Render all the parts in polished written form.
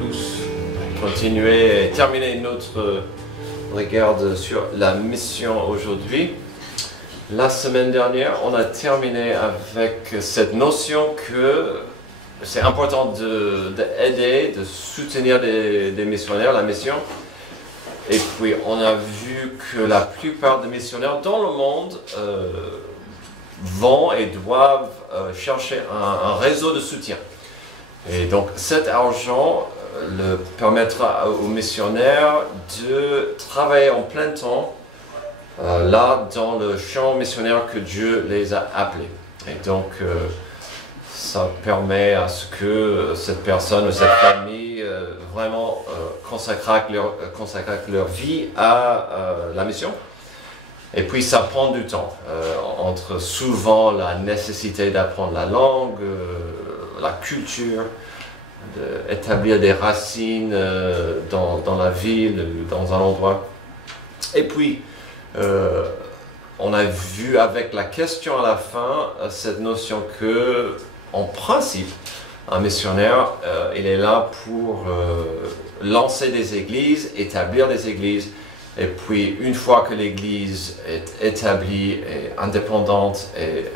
nous continuer et terminer notre regard sur la mission aujourd'hui. La semaine dernière, on a terminé avec cette notion que c'est important d'aider, de soutenir des missionnaires, la mission. Et puis, on a vu que la plupart des missionnaires dans le monde vont et doivent chercher un réseau de soutien. Et donc, cet argent le permettra aux missionnaires de travailler en plein temps là dans le champ missionnaire que Dieu les a appelés. Et donc, ça permet à ce que cette personne ou cette famille vraiment consacre leur vie à la mission. Et puis ça prend du temps, entre souvent la nécessité d'apprendre la langue, la culture, d'établir des racines dans la ville, dans un endroit. Et puis, on a vu avec la question à la fin, cette notion que, en principe, un missionnaire, il est là pour lancer des églises, établir des églises, et puis une fois que l'église est établie, et indépendante et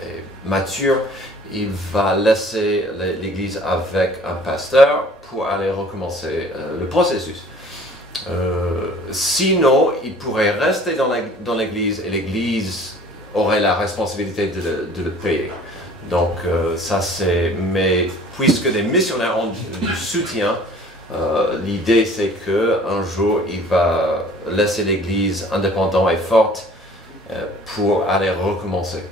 mature, il va laisser l'église avec un pasteur pour aller recommencer le processus. Sinon, il pourrait rester dans l'église et l'église aurait la responsabilité de le payer. Donc ça c'est, mais puisque les missionnaires ont du soutien, l'idée c'est qu'un jour il va laisser l'église indépendante et forte pour aller recommencer.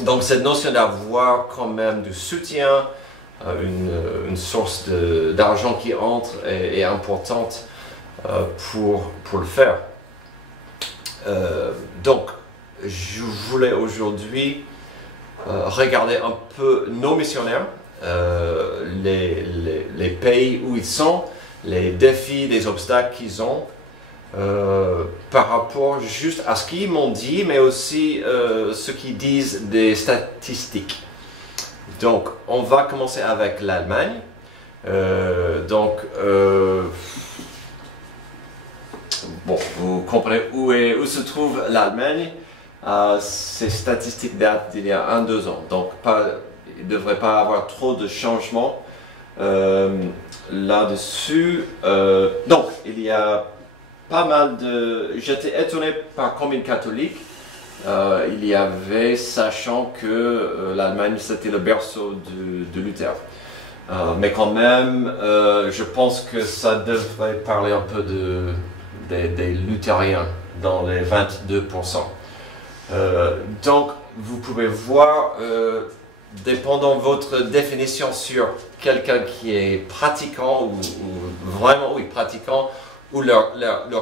Donc cette notion d'avoir quand même du soutien, une source d'argent qui entre est importante pour le faire. Donc je voulais aujourd'hui regarder un peu nos missionnaires, les pays où ils sont, les défis, les obstacles qu'ils ont, par rapport juste à ce qu'ils m'ont dit, mais aussi ce qu'ils disent des statistiques. Donc, on va commencer avec l'Allemagne. Bon, vous comprenez où se trouve l'Allemagne. Ces statistiques datent d'il y a 1-2 ans, donc il ne devrait pas avoir trop de changements là-dessus. Donc, il y a pas mal de... J'étais étonné par combien de catholiques il y avait, sachant que l'Allemagne c'était le berceau de Luther. Mais quand même, je pense que ça devrait parler un peu des luthériens dans les 22%. Donc, vous pouvez voir, dépendant de votre définition sur quelqu'un qui est pratiquant ou vraiment pratiquant, ou leur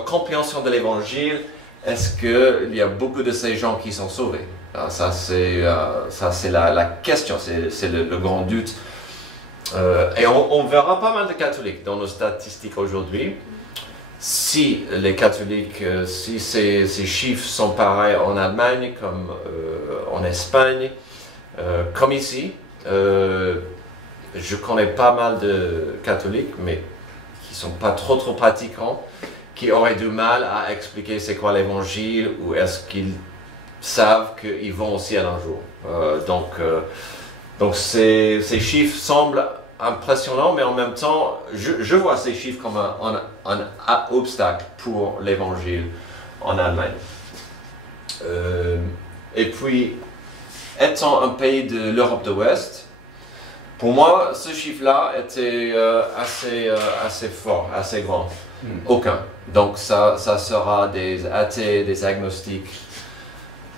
compréhension de l'évangile, est-ce qu'il y a beaucoup de ces gens qui sont sauvés? Alors, ça c'est la question, c'est le grand doute. Et on verra pas mal de catholiques dans nos statistiques aujourd'hui. Si les catholiques, si ces chiffres sont pareils en Allemagne comme en Espagne, comme ici, je connais pas mal de catholiques, mais qui sont pas trop pratiquants, qui auraient du mal à expliquer c'est quoi l'évangile, ou est-ce qu'ils savent qu'ils vont au ciel un jour. Donc ces chiffres semblent impressionnant, mais en même temps, je vois ces chiffres comme un obstacle pour l'évangile en Allemagne. Et puis, étant un pays de l'Europe de l'Ouest, pour moi, ce chiffre-là était assez fort, assez grand. Aucun. Donc, ça sera des athées, des agnostiques,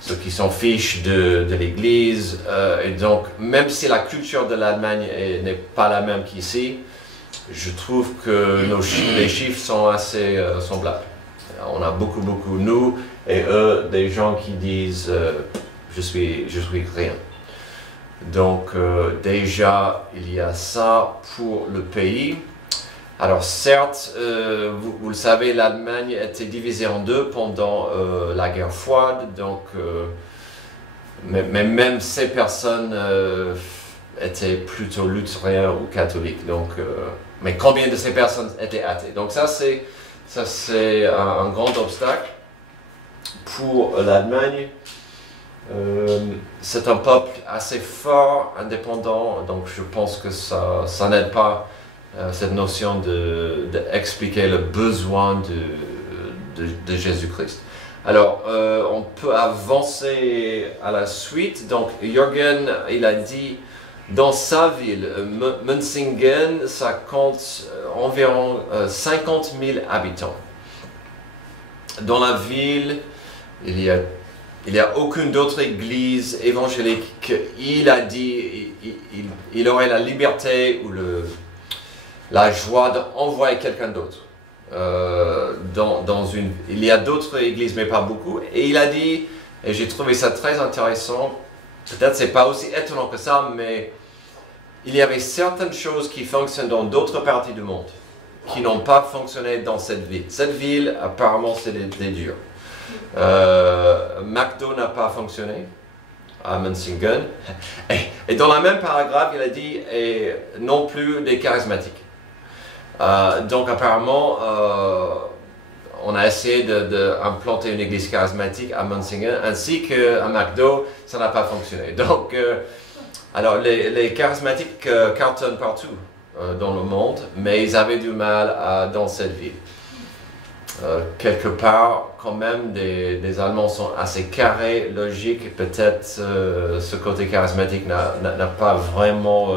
ceux qui s'en fichent de l'Église, et donc même si la culture de l'Allemagne n'est pas la même qu'ici, je trouve que les chiffres sont assez semblables. On a beaucoup, nous et eux, des gens qui disent je suis rien. Donc déjà, il y a ça pour le pays. Alors certes, vous le savez, l'Allemagne était divisée en deux pendant la guerre froide, donc mais même ces personnes étaient plutôt luthériens ou catholiques. Donc, mais combien de ces personnes étaient athées? Donc ça c'est un grand obstacle pour l'Allemagne. C'est un peuple assez fort, indépendant, donc je pense que ça n'aide pas cette notion d'expliquer le besoin de Jésus-Christ. Alors, on peut avancer à la suite. Donc, Jürgen, il a dit, dans sa ville, Münzingen, ça compte environ 50 000 habitants. Dans la ville, il y a aucune autre église évangélique. Il a dit, il aurait la liberté ou la joie d'envoyer quelqu'un d'autre. Il y a d'autres églises, mais pas beaucoup. Et il a dit, et j'ai trouvé ça très intéressant, peut-être c'est pas aussi étonnant que ça, mais il y avait certaines choses qui fonctionnent dans d'autres parties du monde, qui n'ont pas fonctionné dans cette ville. Cette ville, apparemment, c'est des durs. McDo n'a pas fonctionné à Münzingen. Et dans le même paragraphe, il a dit, et non plus des charismatiques. Donc apparemment, on a essayé d'implanter une église charismatique à Münzingen, ainsi qu'à McDo, ça n'a pas fonctionné. Donc, alors les charismatiques cartonnent partout dans le monde, mais ils avaient du mal dans cette ville. Quelque part, quand même, des Allemands sont assez carrés, logiques, et peut-être ce côté charismatique n'a pas vraiment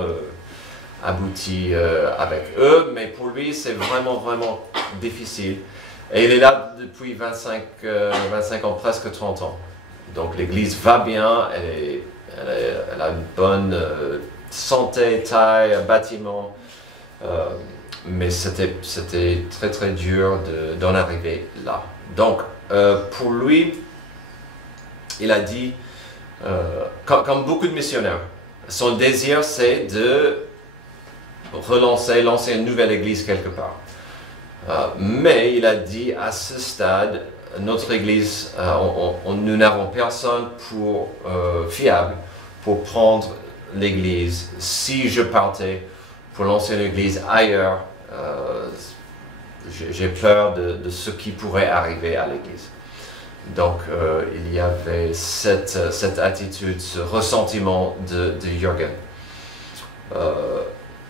abouti avec eux, mais pour lui c'est vraiment difficile. Et il est là depuis 25 ans, presque 30 ans. Donc l'église va bien, elle a une bonne santé, taille, bâtiment, mais c'était très dur d'en arriver là. Donc pour lui, il a dit, comme beaucoup de missionnaires, son désir c'est de lancer une nouvelle église quelque part. Mais il a dit, à ce stade, notre église, nous n'avons personne fiable pour prendre l'église. Si je partais pour lancer une église ailleurs, j'ai peur de ce qui pourrait arriver à l'église. Donc il y avait cette attitude, ce ressentiment de Jürgen.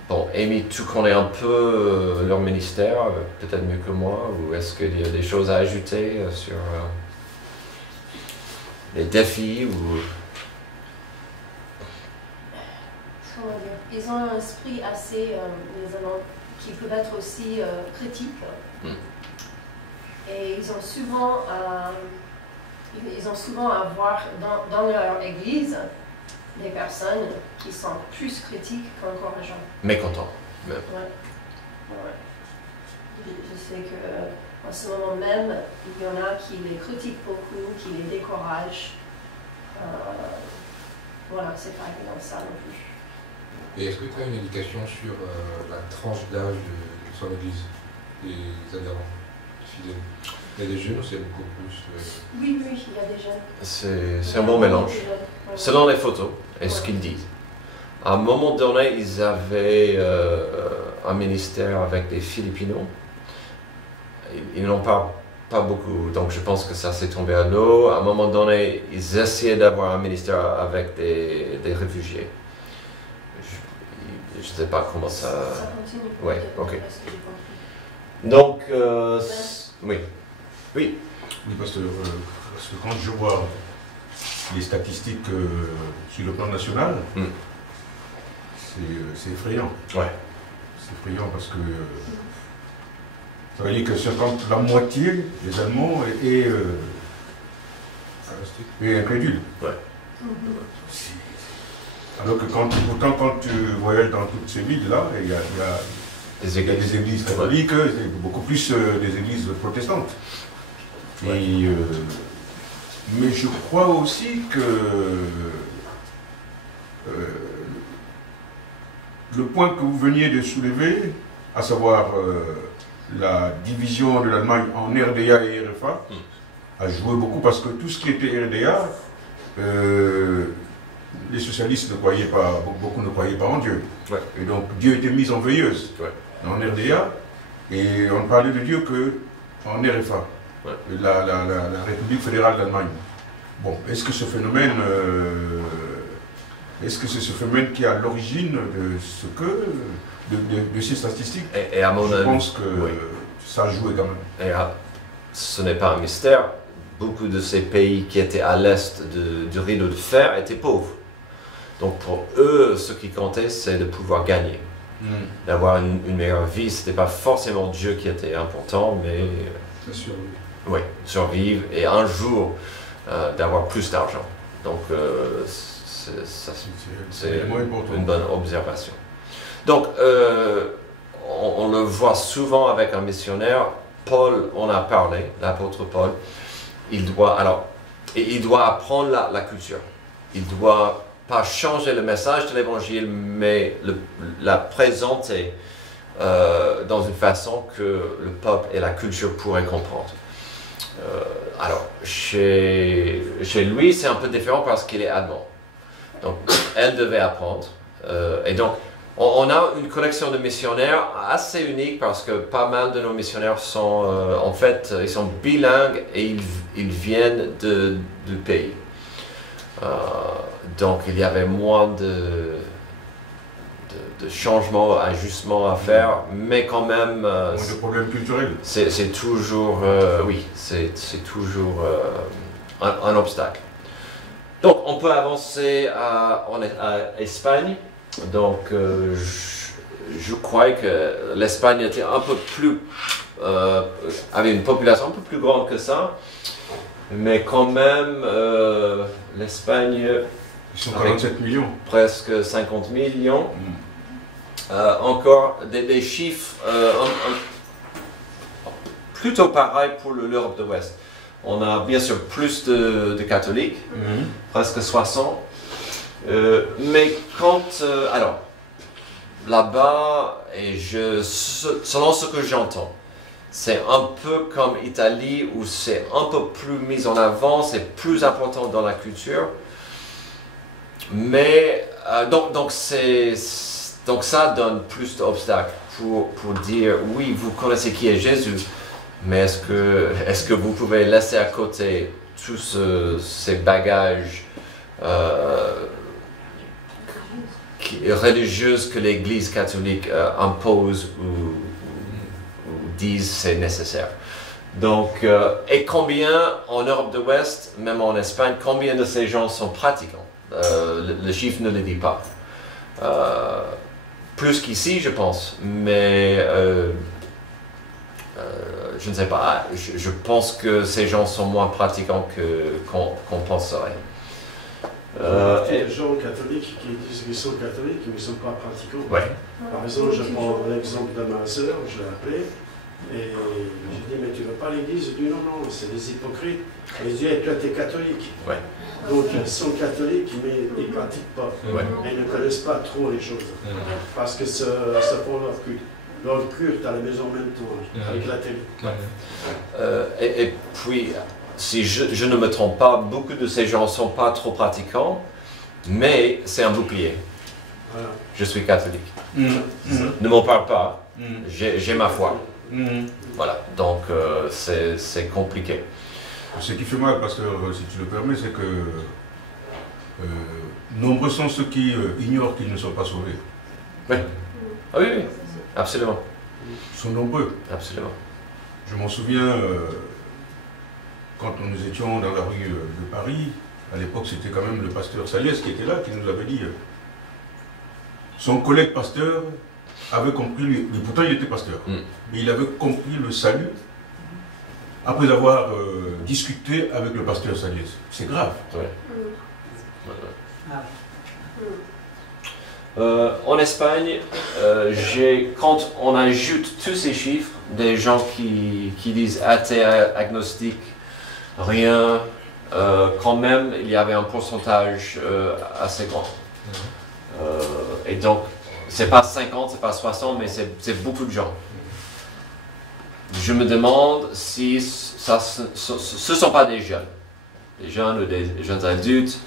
Bon, Amy, tu connais un peu leur ministère, peut-être mieux que moi, ou est-ce qu'il y a des choses à ajouter sur les défis ou... Comment dire? Ils ont un esprit assez, les Allemands, qui peut être aussi critique. Et ils ont souvent à voir dans leur église des personnes qui sont plus critiques qu'encourageantes. Mécontents, même. Ouais. Je sais qu'en ce moment même, il y en a qui les critiquent beaucoup, qui les découragent. Voilà, c'est pas évident ça non plus. Et est-ce que tu as une indication sur la tranche d'âge de son église, des adhérents, des fidèles? Il y a des jeunes ou c'est beaucoup plus Oui, il y a des jeunes. C'est un bon mélange. Selon les photos et ce qu'ils disent. À un moment donné, ils avaient un ministère avec des Philippinos. Ils n'en parlent pas beaucoup, donc je pense que ça s'est tombé à l'eau. À un moment donné, ils essayaient d'avoir un ministère avec des réfugiés. Je ne sais pas comment ça... Ça continue. Oui, ok. Donc, oui. Oui, parce que quand je vois les statistiques sur le plan national, c'est effrayant. Ouais. C'est effrayant parce que ça veut dire que la moitié des Allemands est incrédule. Ouais. Alors que pourtant quand tu voyages dans toutes ces villes-là, il y a des églises catholiques, c'est beaucoup plus des églises protestantes. Ouais. Mais je crois aussi que le point que vous veniez de soulever, à savoir la division de l'Allemagne en RDA et RFA, a joué beaucoup parce que tout ce qui était RDA les socialistes ne croyaient pas, beaucoup ne croyaient pas en Dieu. Ouais. Et donc Dieu était mis en veilleuse en RDA, et on ne parlait de Dieu qu'en RFA, la République fédérale d'Allemagne. Bon, est-ce que ce phénomène, est-ce que c'est ce phénomène qui est à l'origine de ce que, de ces statistiques? Et à mon avis, je pense que ça joue quand même. Et ce n'est pas un mystère, beaucoup de ces pays qui étaient à l'est du rideau de fer étaient pauvres. Donc pour eux, ce qui comptait, c'est de pouvoir gagner. D'avoir une meilleure vie, ce n'était pas forcément Dieu qui était important, mais survivre et un jour d'avoir plus d'argent. Donc c'est une bonne observation. Donc on le voit souvent avec un missionnaire. Paul en a parlé, l'apôtre Paul. Il doit apprendre la culture. Il ne doit pas changer le message de l'évangile, mais la présenter dans une façon que le peuple et la culture pourraient comprendre. Alors, chez lui, c'est un peu différent parce qu'il est allemand. Donc, elle devait apprendre. Et donc, on a une collection de missionnaires assez unique parce que pas mal de nos missionnaires sont, en fait, ils sont bilingues et ils viennent du pays. Donc, il y avait moins de changements, ajustements à faire, mais quand même... moins de problèmes culturels. C'est toujours, c'est toujours un obstacle. Donc, on peut avancer à Espagne. Donc, je crois que l'Espagne était un peu plus, avait une population un peu plus grande que ça, mais quand même, l'Espagne, ils sont 47 millions, presque 50 millions. Encore des chiffres plutôt pareils pour l'Europe de l'Ouest. On a bien sûr plus de catholiques, presque 60. Mais quand, alors, là-bas, et selon ce que j'entends, c'est un peu comme Italie où c'est un peu plus mis en avant, c'est plus important dans la culture. Mais, donc ça donne plus d'obstacles pour dire, oui, vous connaissez qui est Jésus, mais est-ce que vous pouvez laisser à côté tous ces bagages religieuses que l'Église catholique impose ou disent c'est nécessaire. Donc, et combien en Europe de l'Ouest, même en Espagne, combien de ces gens sont pratiquants? Le chiffre ne le dit pas. Plus qu'ici, je pense, mais je ne sais pas. Je pense que ces gens sont moins pratiquants qu'on penserait. Il y a des gens catholiques qui disent qu'ils sont catholiques mais ils ne sont pas pratiquants. Ouais. Par exemple, je prends l'exemple de ma soeur, je l'ai appelée, et j'ai dit, mais tu ne veux pas l'église? Elle dit, non, non, c'est des hypocrites. Et je dis, toi, tu es catholique. Ouais. Donc, ils sont catholiques, mais ils ne pratiquent pas. Ouais. Ils ne connaissent pas trop les choses. Parce que ça font leur culte. Leur culte à la maison en même temps, avec la télé. Et puis, si je ne me trompe pas, beaucoup de ces gens ne sont pas trop pratiquants, mais c'est un bouclier. Voilà. Je suis catholique. Ne m'en parle pas. J'ai ma foi. Voilà, donc c'est compliqué. Ce qui fait mal, pasteur, si tu le permets, c'est que nombreux sont ceux qui ignorent qu'ils ne sont pas sauvés. Oui. Ah oui, oui, absolument. Ils sont nombreux. Absolument. Je m'en souviens, quand nous étions dans la rue de Paris, à l'époque c'était quand même le pasteur Saliès qui était là, qui nous avait dit, son collègue pasteur avait compris, mais pourtant il était pasteur, mais il avait compris le salut après avoir discuté avec le pasteur Saliès. C'est grave. Ouais. En Espagne, quand on ajoute tous ces chiffres, des gens qui disent athée, agnostique, rien, quand même, il y avait un pourcentage assez grand. Et donc, c'est pas 50, c'est pas 60, mais c'est beaucoup de gens. Je me demande si ce ne sont pas des jeunes ou des jeunes adultes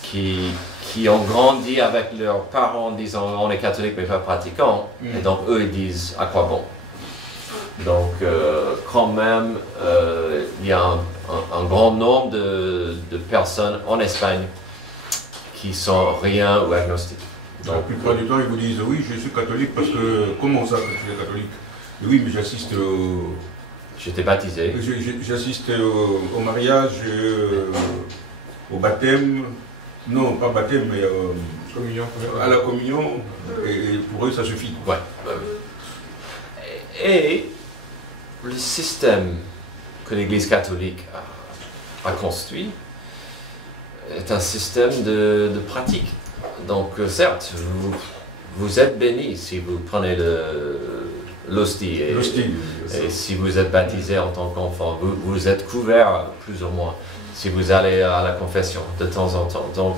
qui qui ont grandi avec leurs parents disant on est catholique mais pas pratiquant, et donc eux ils disent à quoi bon. Donc quand même il y a un grand nombre de personnes en Espagne qui sont rien ou agnostiques. Donc, la plupart du temps ils vous disent oui je suis catholique parce que comment ça que tu es catholique? Oui mais j'assiste au... J'étais baptisé. J'assiste au mariage, au baptême, non pas baptême mais Communion. à la communion, et pour eux ça suffit. Ouais. Et le système que l'Église catholique a construit est un système de pratique. Donc certes, vous êtes béni si vous prenez l'hostie et si vous êtes baptisé en tant qu'enfant, vous êtes couvert plus ou moins si vous allez à la confession de temps en temps. Donc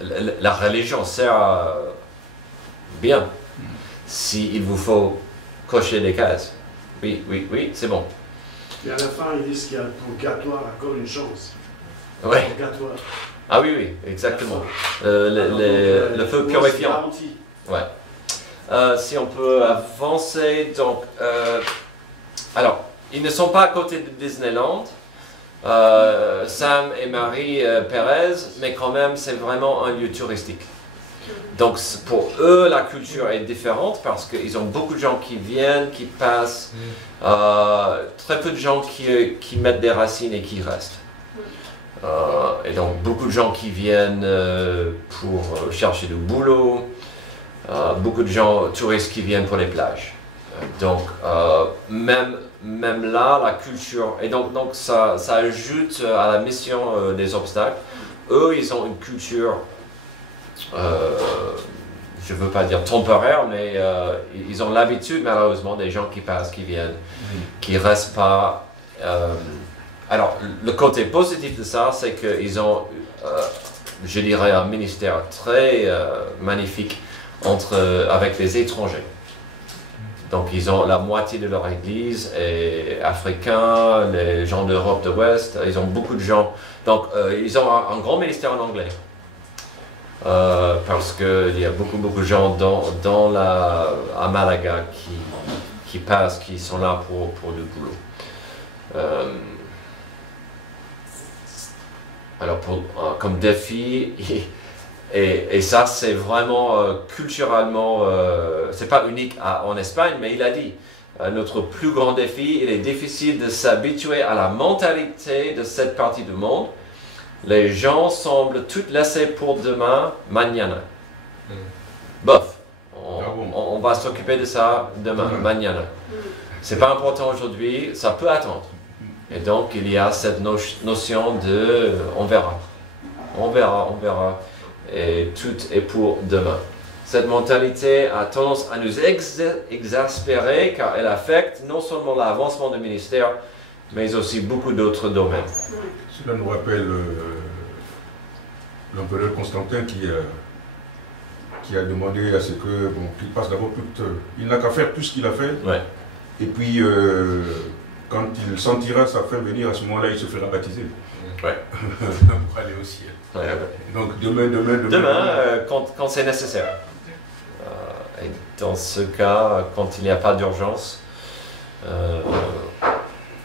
la religion sert bien s'il vous faut cocher des cases. Oui, oui, oui, c'est bon. Et à la fin, ils disent qu'il y a le purgatoire, encore une chance. Oui. Purgatoire. Ah oui, oui, exactement. Le feu purifiant. Ouais. Si on peut avancer, donc, alors, ils ne sont pas à côté de Disneyland, Sam et Marie Perez, mais quand même, c'est vraiment un lieu touristique. Donc, pour eux, la culture est différente parce qu'ils ont beaucoup de gens qui viennent, qui passent, très peu de gens qui mettent des racines et qui restent. Et donc, beaucoup de gens qui viennent pour chercher du boulot, beaucoup de gens touristes qui viennent pour les plages. Donc, même là, la culture, et donc ça ajoute à la mission des obstacles. Eux, ils ont une culture, je ne veux pas dire temporaire, mais ils ont l'habitude, malheureusement, des gens qui passent, qui viennent, qui ne restent pas. Alors, le côté positif de ça, c'est qu'ils ont, je dirais, un ministère très magnifique avec les étrangers. Donc, ils ont la moitié de leur église est africain, les gens d'Europe de l'Ouest, ils ont beaucoup de gens. Donc, ils ont un grand ministère en anglais. Parce qu'il y a beaucoup de gens à Malaga qui passent, qui sont là pour le boulot. Alors, comme défi, et ça c'est vraiment culturellement, c'est pas unique en Espagne, mais il a dit, notre plus grand défi, il est difficile de s'habituer à la mentalité de cette partie du monde. Les gens semblent tout laisser pour demain, mañana. Bof, on va s'occuper de ça demain, mañana. C'est pas important aujourd'hui, ça peut attendre. Et donc il y a cette notion de on verra, et tout est pour demain. Cette mentalité a tendance à nous exaspérer car elle affecte non seulement l'avancement du ministère, mais aussi beaucoup d'autres domaines. Cela nous rappelle l'empereur Constantin qui a demandé à ce que qu'il passe d'abord il n'a qu'à faire tout ce qu'il a fait. Ouais. Et puis quand il sentira sa fin venir, à ce moment-là, il se fera baptiser. Ouais. Pour aller au ciel. Ouais. Donc demain. Quand c'est nécessaire. Et dans ce cas, quand il n'y a pas d'urgence,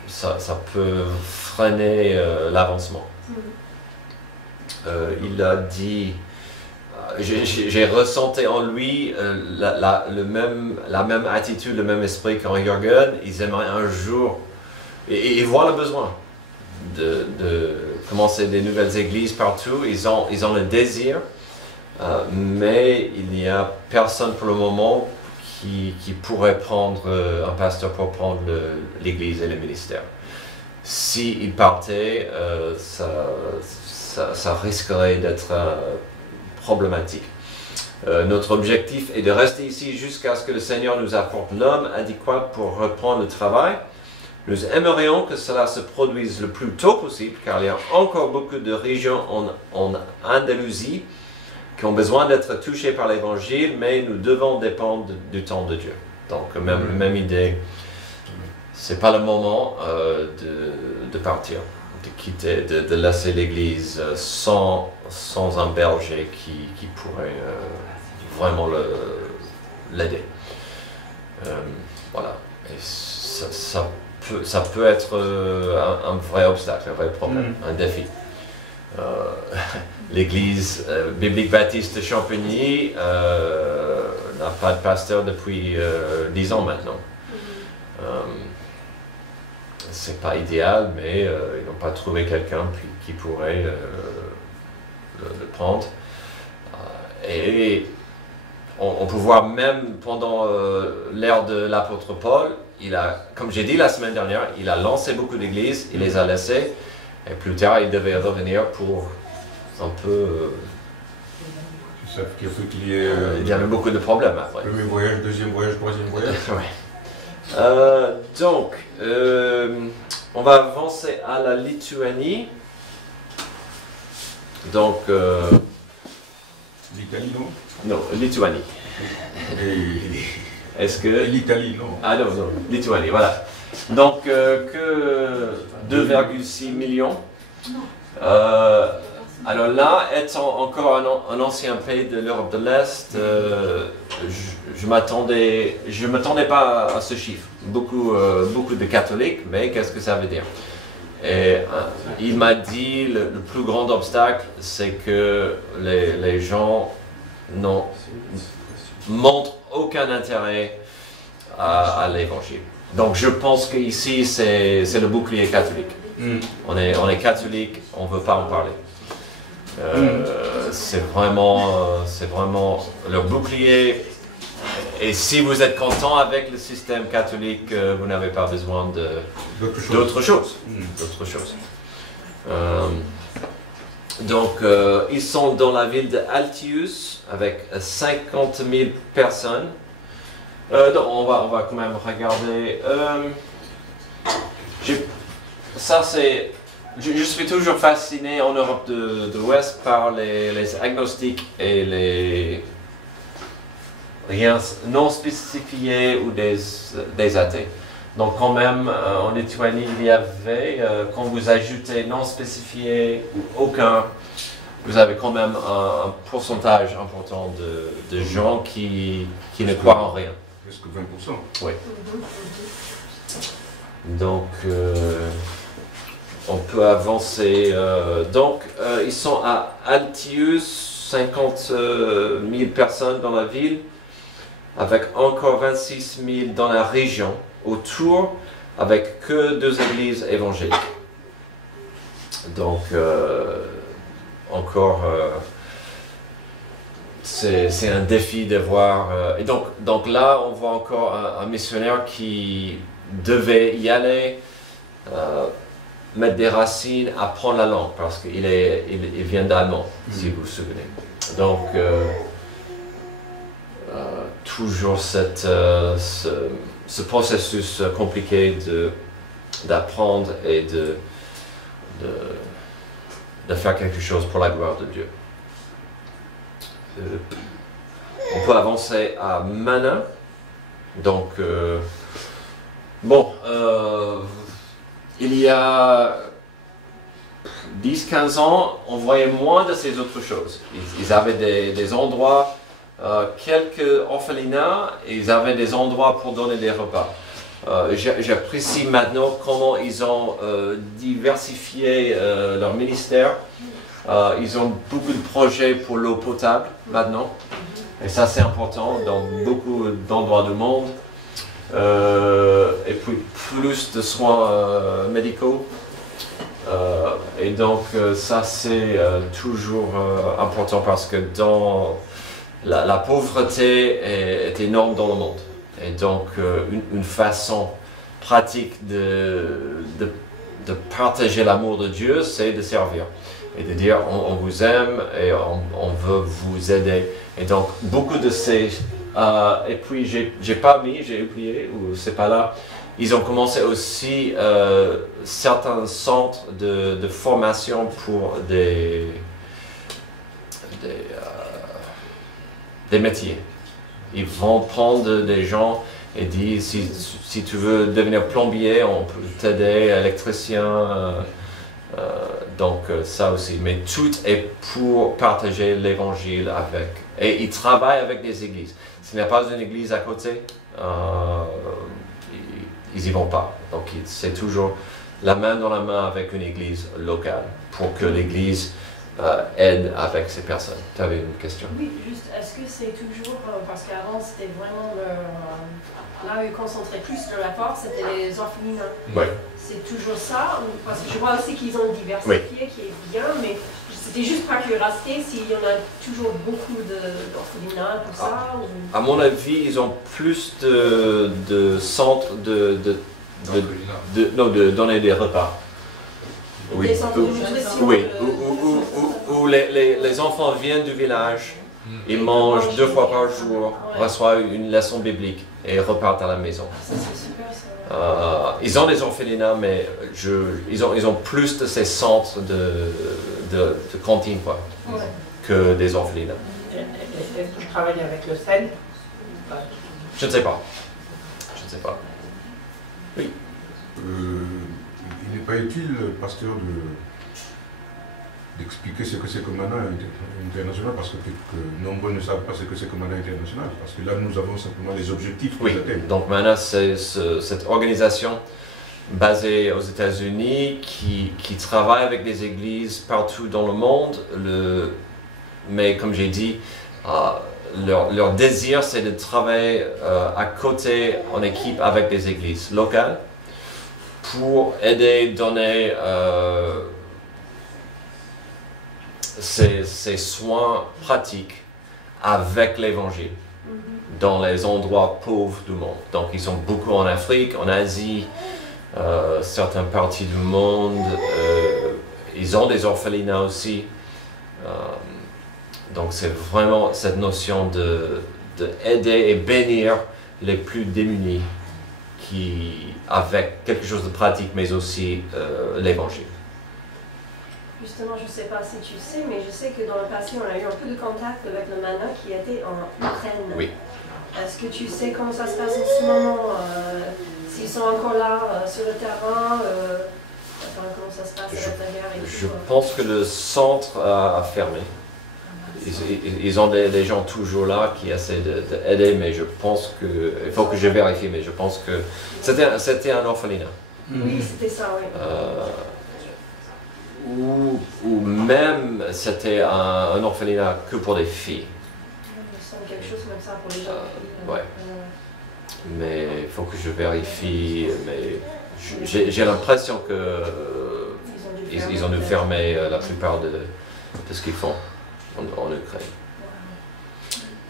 ça peut freiner l'avancement. Il a dit, j'ai ressenti en lui la même attitude, le même esprit qu'en Jürgen. Ils aimeraient un jour, et ils voient le besoin de commencer des nouvelles églises partout. Ils ont le désir, mais il n'y a personne pour le moment qui pourrait prendre un pasteur pour prendre l'église et le ministère. S'il partait, ça risquerait d'être problématique. Notre objectif est de rester ici jusqu'à ce que le Seigneur nous apporte l'homme adéquat pour reprendre le travail. Nous aimerions que cela se produise le plus tôt possible, car il y a encore beaucoup de régions en Andalousie qui ont besoin d'être touchées par l'Évangile, mais nous devons dépendre du temps de Dieu. Donc, même idée, ce n'est pas le moment de partir. quitter, de laisser l'église sans un berger qui pourrait vraiment l'aider. Voilà. Et ça peut être un vrai obstacle, un vrai problème, un défi. L'église biblique baptiste de Champigny n'a pas de pasteur depuis 10 ans maintenant. C'est pas idéal, mais ils n'ont pas trouvé quelqu'un qui pourrait le prendre. Et on peut voir même pendant l'ère de l'apôtre Paul, comme j'ai dit la semaine dernière, il a lancé beaucoup d'églises, il les a laissées, et plus tard il devait revenir pour un peu... Ça fait qu'il y ait... il y avait beaucoup de problèmes après. Premier voyage, deuxième voyage, troisième voyage. Ouais. Donc, on va avancer à la Lituanie. Donc... L'Italie, non? Non, Lituanie. Est-ce que... L'Italie, non? Ah non, Lituanie, voilà. Donc, que 2,6 millions. Alors là, étant encore un ancien pays de l'Europe de l'Est, je m'attendais pas à ce chiffre. Beaucoup de catholiques, mais qu'est-ce que ça veut dire? Et il m'a dit le plus grand obstacle, c'est que les gens montrent aucun intérêt à l'évangile. Donc je pense qu'ici c'est le bouclier catholique. On est catholique, on ne veut pas en parler. C'est vraiment leur bouclier. Et si vous êtes content avec le système catholique, vous n'avez pas besoin d'autre chose. Donc, ils sont dans la ville de Altius avec 50 000 personnes. Donc on va quand même regarder. Je suis toujours fasciné en Europe de l'Ouest par les agnostiques et les rien non spécifiés ou des athées. Donc quand même, en Lituanie, il y avait, quand vous ajoutez non spécifié ou aucun, vous avez quand même un pourcentage important de gens qui ne croient en rien. Presque 20%. Oui. Donc, on peut avancer. Donc, ils sont à Altius, 50 000 personnes dans la ville, avec encore 26 000 dans la région, autour, avec que 2 églises évangéliques. Donc, encore, c'est un défi de voir. Et donc là, on voit encore un missionnaire qui devait y aller, mettre des racines, apprendre la langue, parce qu'il vient d'allemand, si vous vous souvenez. Donc, toujours ce processus compliqué d'apprendre et de faire quelque chose pour la gloire de Dieu. On peut avancer à Mana. Donc, il y a 10-15 ans, on voyait moins de ces autres choses. Ils avaient des endroits, quelques orphelinats, et ils avaient des endroits pour donner des repas. J'apprécie maintenant comment ils ont diversifié leur ministère. Ils ont beaucoup de projets pour l'eau potable maintenant. Et ça c'est important dans beaucoup d'endroits du monde. Et puis plus de soins médicaux. Et donc ça c'est toujours important parce que la pauvreté est énorme dans le monde. Et donc une façon pratique de partager l'amour de Dieu, c'est de servir. Et de dire on vous aime et on veut vous aider. Et donc beaucoup de ces... et puis j'ai pas mis, j'ai oublié, ou c'est pas là, ils ont commencé aussi certains centres de formation pour des métiers. Ils vont prendre des gens et dire si tu veux devenir plombier, on peut t'aider, électricien, Donc ça aussi, mais tout est pour partager l'évangile avec. Et ils travaillent avec des églises. S'il n'y a pas une église à côté, ils n'y vont pas. Donc c'est toujours la main dans la main avec une église locale pour que l'église aide avec ces personnes. Tu avais une question? Oui, juste, est-ce que c'est toujours, parce qu'avant c'était vraiment là où ils concentraient plus de la force, c'était les orphelinats. Oui. C'est toujours ça, parce que je vois aussi qu'ils ont diversifié, qui est bien, mais c'était juste par curiosité s'il y en a toujours beaucoup d'orphelinats, tout ça. Ou... À mon avis, ils ont plus de centres de donner des repas. Oui. Des centres de nutrition. Oui, où les enfants viennent du village, ils mangent 2 fois par jour, reçoivent une leçon biblique et repartent à la maison. Ça c'est super ça. Ils ont des orphelinats, mais ils ont plus de ces centres de cantine quoi, que des orphelinats. Est-ce que tu travailles avec le SED? Je ne sais pas. Je ne sais pas. Oui. Il n'est pas utile, pasteur, d'expliquer ce que c'est que Mana International, parce que nombreux ne savent pas ce que c'est que Mana International, parce que là nous avons simplement les objectifs qu'ils atteignent. Donc Mana, c'est cette organisation basée aux États-Unis qui travaille avec des églises partout dans le monde, mais comme j'ai dit, leur désir c'est de travailler à côté en équipe avec des églises locales pour aider, donner ces soins pratiques avec l'évangile dans les endroits pauvres du monde. Donc ils sont beaucoup en Afrique, en Asie, certaines parties du monde. Ils ont des orphelinats aussi. Donc c'est vraiment cette notion de aider et bénir les plus démunis avec quelque chose de pratique, mais aussi l'évangile. Justement, je ne sais pas si tu sais, mais je sais que dans le passé, on a eu un peu de contact avec le Mana qui était en Ukraine. Oui. Est-ce que tu sais comment ça se passe en ce moment? S'ils sont encore là sur le terrain? Comment ça se passe avec la guerre et tout? Je pense que le centre a fermé. Ils ont des gens toujours là qui essaient d'aider, mais je pense que... Il faut que je vérifie, mais je pense que... C'était un orphelinat. Oui, c'était ça, oui. Ou même c'était un orphelinat que pour des filles. Il semble quelque chose comme ça pour les gens. Ouais. Mais il faut que je vérifie. Mais j'ai l'impression que ils ont dû fermer la plupart de ce qu'ils font en Ukraine.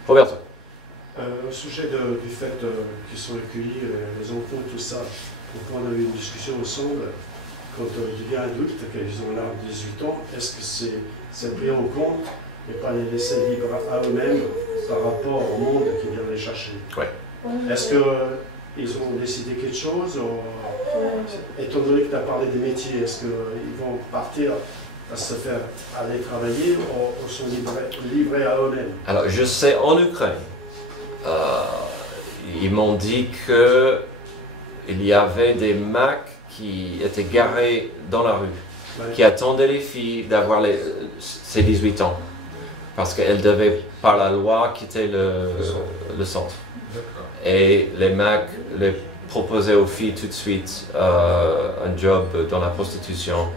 Roberto. Au sujet du fait qu'ils sont accueillis, les enfants, tout ça, donc on a eu une discussion ensemble. Quand ils deviennent adultes, qu'ils ont l'âge de 18 ans, est-ce que c'est pris en compte et pas les laisser libres à eux-mêmes par rapport au monde qui vient les chercher? Ouais. Est-ce qu'ils ont décidé quelque chose étant donné que tu as parlé des métiers, est-ce qu'ils vont partir à se faire aller travailler ou sont livrés à eux-mêmes? Alors, je sais, en Ukraine, ils m'ont dit qu'il y avait des Macs qui étaient garés dans la rue, qui attendaient les filles d'avoir ces 18 ans, parce qu'elles devaient, par la loi, quitter le centre. Et les Macs les proposaient aux filles tout de suite un job dans la prostitution.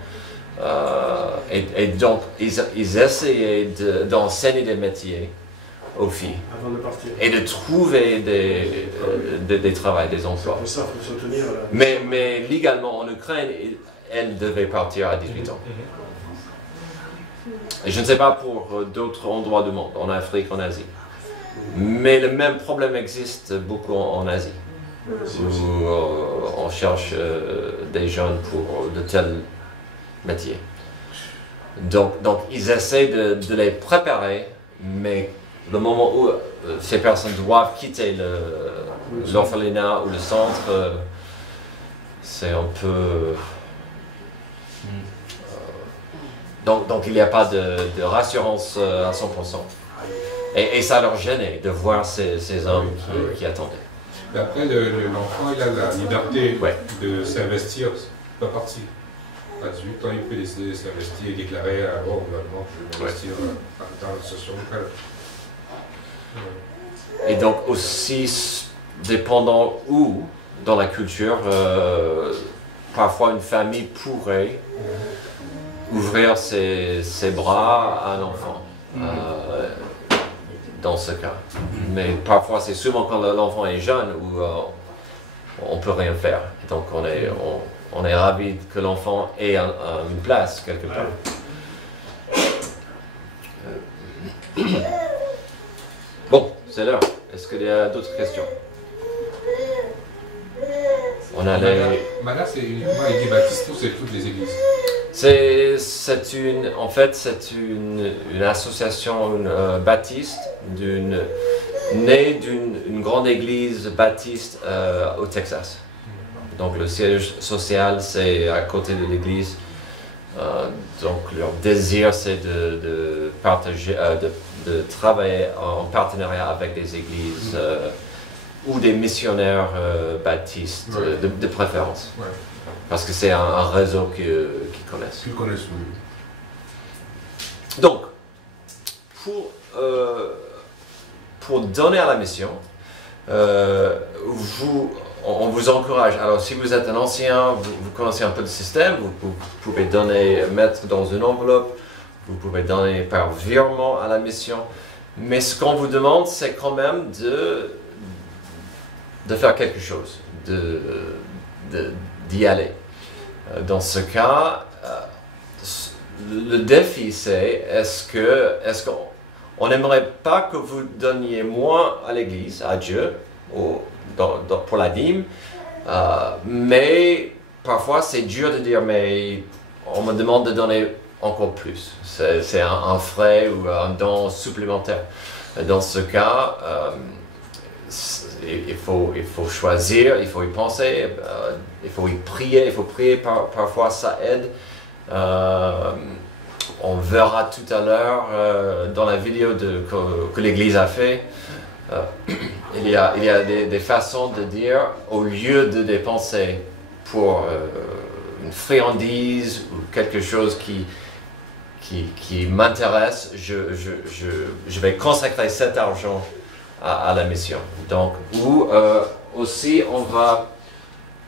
Et donc, ils essayaient d'enseigner des métiers aux filles avant de partir. Et de trouver des travails, des emplois. Pour ça, faut soutenir, mais légalement en Ukraine, elle devait partir à 18 ans. Et je ne sais pas pour d'autres endroits du monde, en Afrique, en Asie. Mais le même problème existe beaucoup en Asie, où on cherche des jeunes pour de tels métiers. Donc ils essaient de les préparer, mais le moment où ces personnes doivent quitter l'orphelinat ou le centre, c'est un peu... Donc il n'y a pas de rassurance à 100%. Et ça leur gênait de voir ces hommes qui attendaient. Mais après, l'enfant, il a la liberté de s'investir, pas partir. adulte, quand il peut décider de s'investir et déclarer au gouvernement que je vais investir dans l'association locale. Et donc aussi, dépendant où dans la culture, parfois une famille pourrait ouvrir ses bras à un enfant dans ce cas. Mais parfois, c'est souvent quand l'enfant est jeune où on ne peut rien faire. Donc on est ravi que l'enfant ait une place quelque part. Bon, c'est l'heure. Est-ce qu'il y a d'autres questions? On a Mana, c'est uniquement l'église baptiste ou c'est toutes les églises? En fait, c'est une association baptiste née d'une grande église baptiste au Texas. Donc le siège social, c'est à côté de l'église. Donc leur désir, c'est de partager, de travailler en partenariat avec des églises ou des missionnaires baptistes de préférence. Ouais. Parce que c'est un réseau qu'ils connaissent. Qu'ils connaissent, oui. Donc, pour donner à la mission, on vous encourage. Alors, si vous êtes un ancien, vous connaissez un peu le système, vous pouvez mettre dans une enveloppe, vous pouvez donner par virement à la mission. Mais ce qu'on vous demande, c'est quand même de faire quelque chose, d'y aller. Dans ce cas, le défi c'est est-ce qu'on n'aimerait pas que vous donniez moins à l'Église, à Dieu, pour la dîme, mais parfois c'est dur de dire mais on me demande de donner encore plus. C'est un frais ou un don supplémentaire. Dans ce cas, il faut choisir, il faut y penser, il faut y prier, parfois ça aide. On verra tout à l'heure dans la vidéo que l'Église a fait, il y a des façons de dire, au lieu de dépenser pour une friandise ou quelque chose qui m'intéresse, je vais consacrer cet argent à la mission. Donc, ou aussi, on va,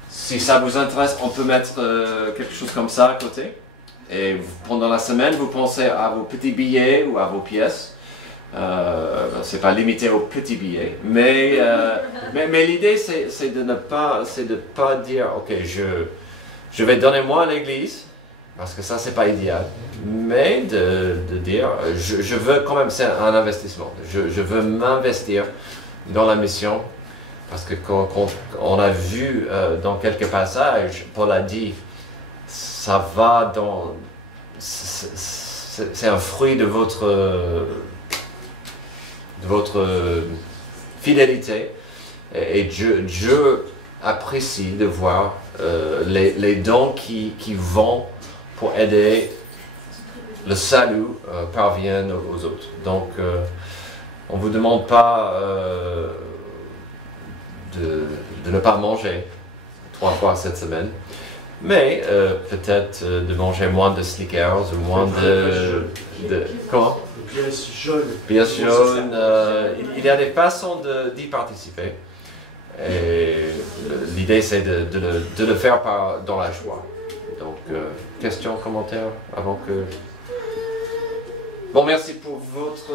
si ça vous intéresse, on peut mettre quelque chose comme ça à côté. Et pendant la semaine, vous pensez à vos petits billets ou à vos pièces. C'est pas limité aux petits billets, mais l'idée c'est de pas dire ok je vais donner moins à l'église parce que ça c'est pas idéal, mais de dire je veux quand même, c'est un investissement, je veux m'investir dans la mission parce que quand on a vu dans quelques passages, Paul a dit ça va dans, c'est un fruit de votre fidélité et Dieu apprécie de voir les dons qui vont pour aider le salut parviennent aux autres. Donc on ne vous demande pas de ne pas manger 3 fois cette semaine, mais peut-être de manger moins de Snickers ou moins de comment? Pièce jaune. Pièce jaune, il y a des façons d'y participer. Et l'idée c'est de le faire dans la joie. Donc, questions, commentaires avant que... Bon, merci pour votre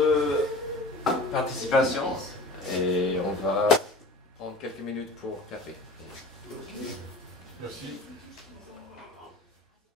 participation et on va prendre quelques minutes pour café. Merci.